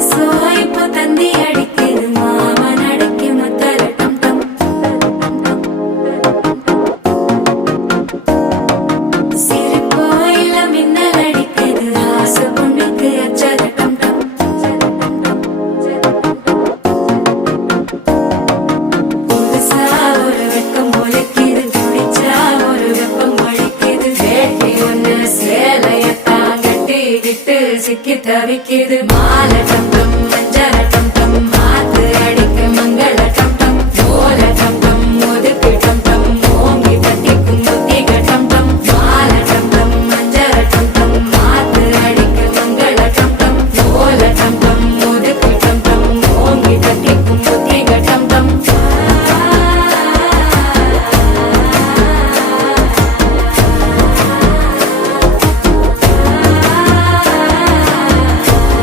மனசோ இப்போ தந்தி அடிக்குது மாமன் அடிக்கு முத்தரட்டம் டம். சிரிப்போ இல்ல மின்னல் அடிக்குது ஆசை பொண்ணுக்கு அச்சரட்டம் டம். புதுசா ஒரு வெக்கம் முளைக்குது துடிச்சா ஒரு வெப்பம் வலிக்குது வேட்டி ஒண்ணு சேலையத்தான் கட்டிக்கிட்டு சிக்கி தவிக்குது மாலை டம் டம் மஞ்சள் டம்.